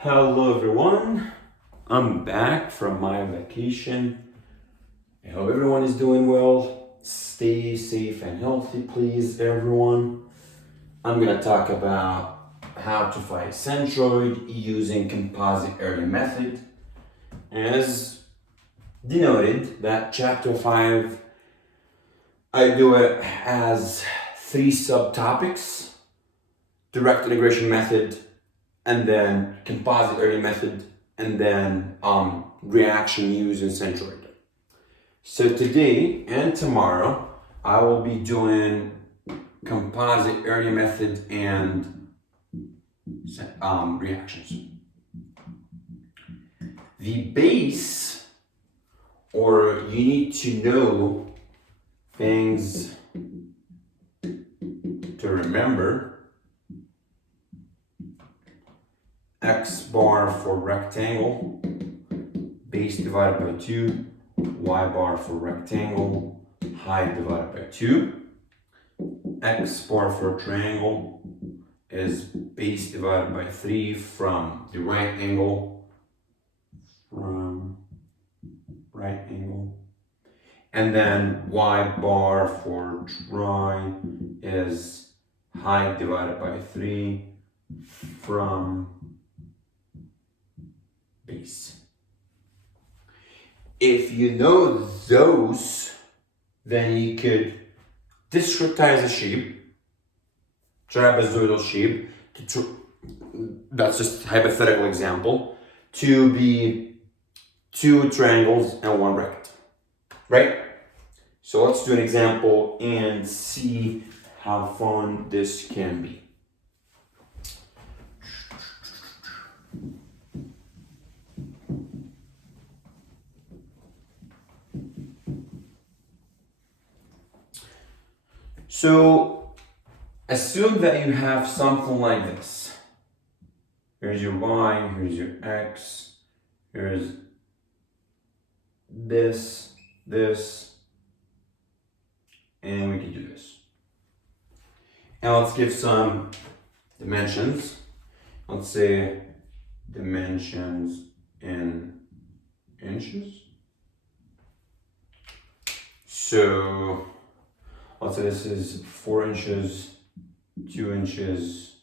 Hello everyone, I'm back from my vacation. I hope everyone is doing well. Stay safe and healthy, please, everyone. I'm gonna talk about how to find centroid using composite area method. As denoted, that chapter 5, I do it as 3 subtopics: direct integration method, and then composite area method, and then reaction using centroid. So today and tomorrow, I will be doing composite area method and reactions. The base, or you need to know things to remember. X bar for rectangle, base divided by 2, y bar for rectangle, height divided by 2. X bar for triangle is base divided by 3 from the right angle, and then y bar for try is height divided by 3 from base. If you know those, then you could discretize a shape, trapezoidal shape, that's just a hypothetical example, to be 2 triangles and 1 bracket, right? So let's do an example and see how fun this can be. So assume that you have something like this. Here's your y, here's your x, here's this, and we can do this. Now let's give some dimensions. Let's say dimensions in inches. So let's say this is 4 inches, 2 inches,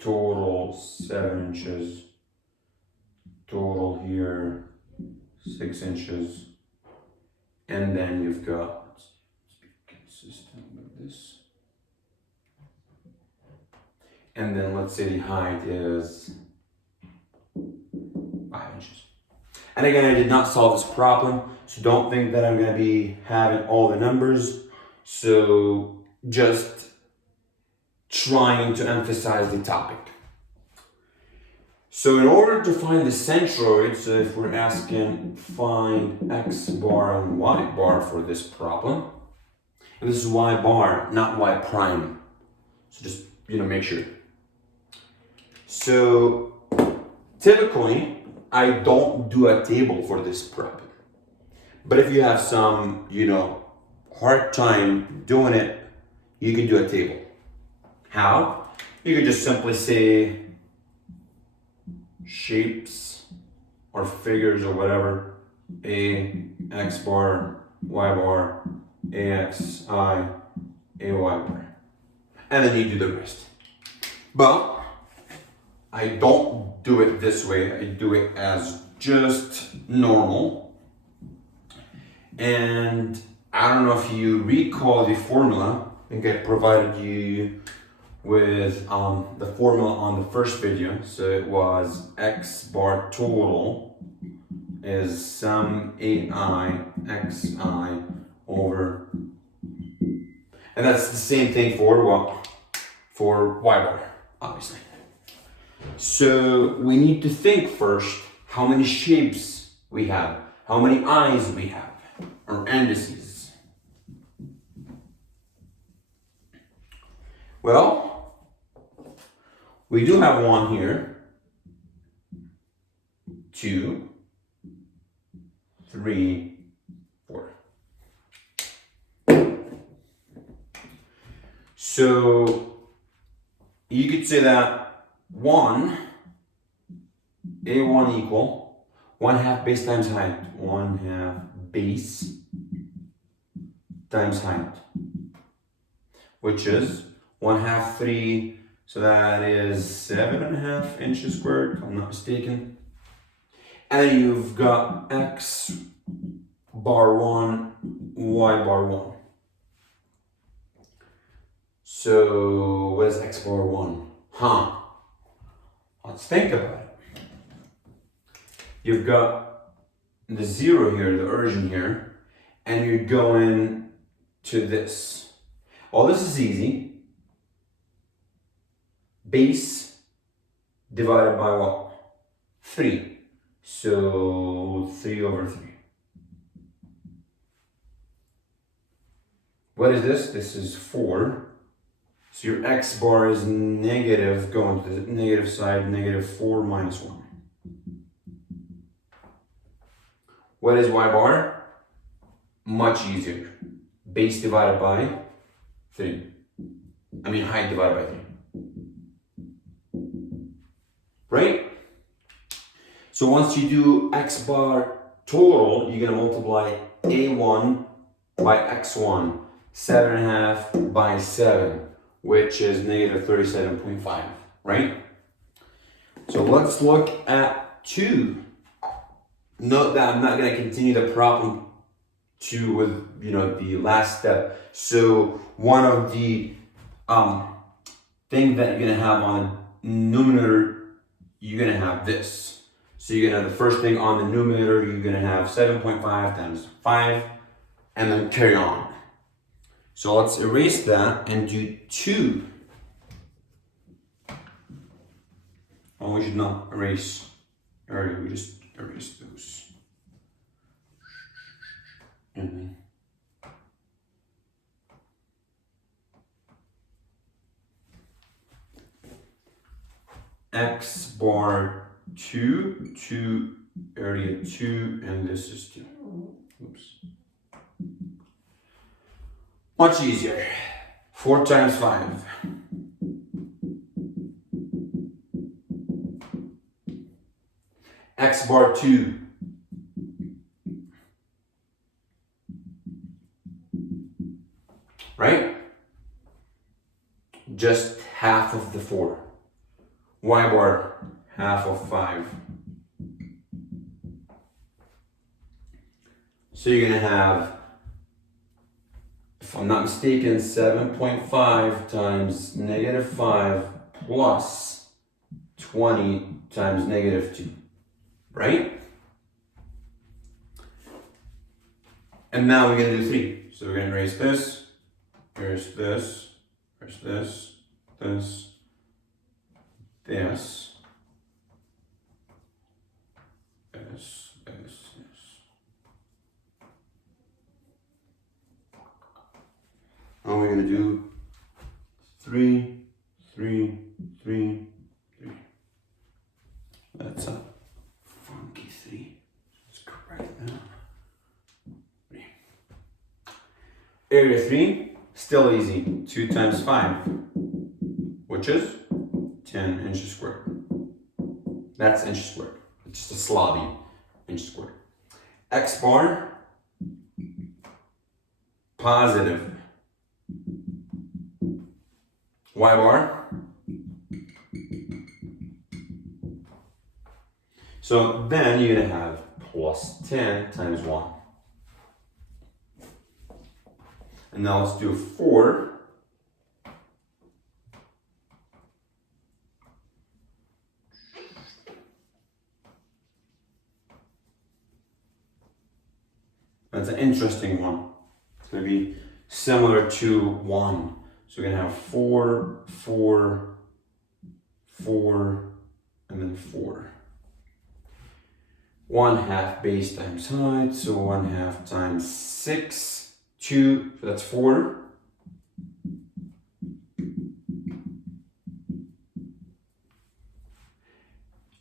total 7 inches, total here 6 inches, and then you've got, let's be consistent with this, and then let's say the height is 5 inches. And again, I did not solve this problem, so don't think that I'm going to be having all the numbers. So just trying to emphasize the topic. So in order to find the centroid, so if we're asking find x bar and y bar for this problem, and this is y bar, not y prime. So just, make sure. So typically, I don't do a table for this problem. But if you have some, hard time doing it, you can do a table. How? You could just simply say shapes or figures or whatever, a x bar, y bar, ax, I, ay bar. And then you do the rest. But I don't do it this way. I do it as just normal. And I don't know if you recall the formula. I think I provided you with the formula on the first video. So it was x bar total is sum ai xi over, and that's the same thing for y bar, obviously. So we need to think first how many shapes we have, how many eyes we have, or indices. Well, we do have 1 here, 2, 3, 4. So you could say that 1, A1 equal 1/2 base times height. 1/2 base times height, which is 1/2 3, so that is 7.5 inches squared, if I'm not mistaken. And then you've got x bar 1, y bar 1. So what is x bar 1? Let's think about it. You've got the 0 here, the origin here, and you're going to this. Well, this is easy. Base divided by what? 3. So 3 over 3. What is this? This is 4. So your x bar is negative, going to the negative side, -4 minus 1. What is y bar? Much easier. Base divided by 3. Height divided by 3. Right? So once you do x bar total, you're going to multiply a1 by x1, 7.5 by 7, which is -37.5, right? So let's look at 2. Note that I'm not going to continue the problem 2 with, the last step. So one of the things that you're going to have on the numerator, you're going to have this. So you're going to have the first thing on the numerator, you're going to have 7.5 times 5, and then carry on. So let's erase that and do 2. Oh, we should not erase earlier, we just erase those. And then x bar 2, area 2, and this is 2. Oops. Much easier. 4 times 5. X bar 2. Right? Just half of the 4. Y bar, half of 5. So you're going to have, if I'm not mistaken, 7.5 times -5 plus 20 times -2, right? And now we're going to do 3. So we're going to erase this, erase this, erase this, this, this, this, this. And we're going to do 3, 3, 3, 3. That's a funky 3. Let's correct that. 3. Area 3, still easy. 2 times 5, which is 10 inches squared. That's inches squared. It's just a slobby inches squared. X bar, positive. Y bar. So then you're going to have plus 10 times 1. And now let's do 4. That's an interesting one. It's going to be similar to 1. So we're going to have 4, 4, 4, and then 4. 1/2 base times height, so 1/2 times 6, 2, so that's 4.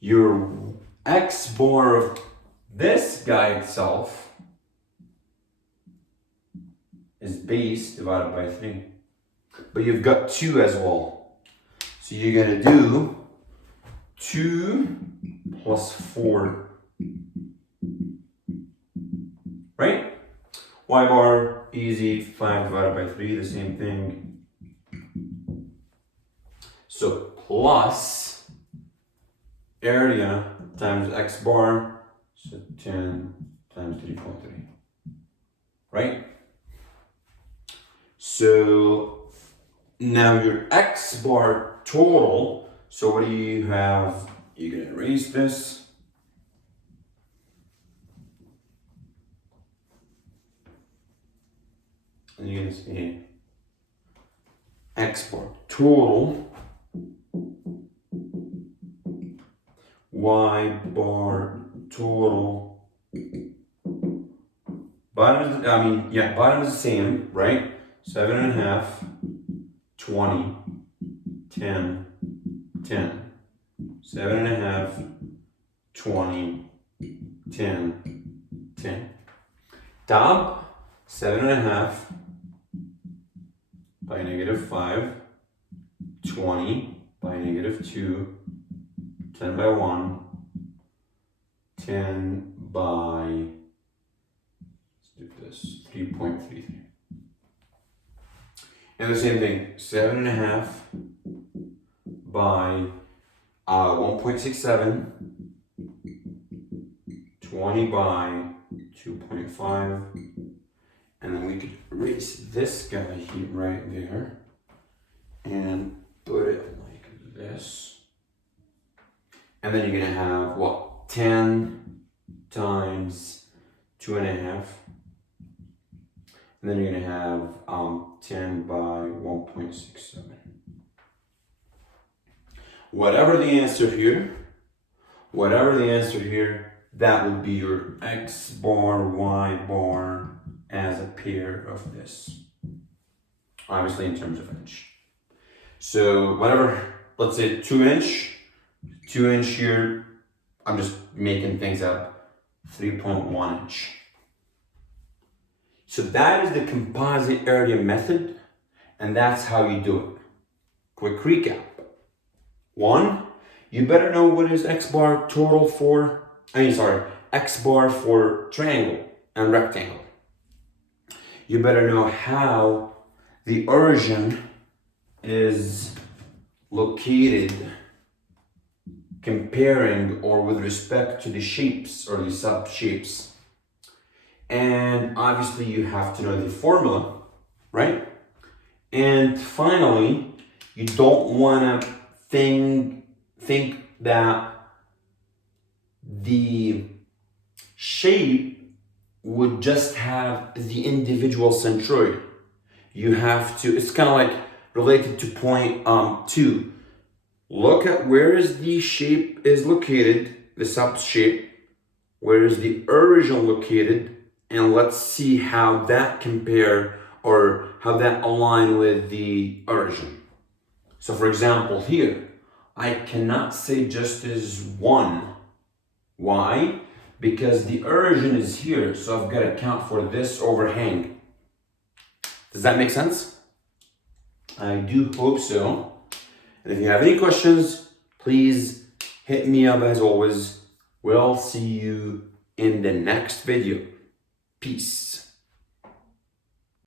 Your x bar of this guy itself is base divided by 3. But you've got 2 as well. So you're going to do 2 plus 4, right? Y bar, easy, 5 divided by 3, the same thing. So plus area times x bar, so 10 times 3.3, right? So now your x bar total, so what do you have? You're gonna erase this. And you're gonna say x bar total, y bar total. Bottom is the same, right? 7.5, 20, 10, 10. 7.5, 20, 10, 10. Top, 7.5 by -5, 20 by -2, 10 by 1, 10 by, let's do this, 3.33. And the same thing, 7.5 by 1.67, 20 by 2.5, and then we could erase this guy here right there and put it like this. And then you're gonna have what? 10 times 2.5. And then you're gonna have 10 by 1.67. Whatever the answer here, that would be your x bar, y bar as a pair of this. Obviously in terms of inch. So whatever, let's say 2 inch here, I'm just making things up, 3.1 inch. So that is the composite area method, and that's how you do it. Quick recap. 1, you better know what is x bar total for, x bar for triangle and rectangle. You better know how the origin is located comparing or with respect to the shapes or the sub shapes. And obviously you have to know the formula, right? And finally, you don't want to think that the shape would just have the individual centroid. You have to, it's kind of like related to point 2. Look at where is the shape is located, the subshape, where is the origin located, and let's see how that compare or how that align with the origin. So for example here, I cannot say just as 1. Why? Because the origin is here, so I've got to account for this overhang. Does that make sense? I do hope so. And if you have any questions, please hit me up as always. We'll see you in the next video. Peace.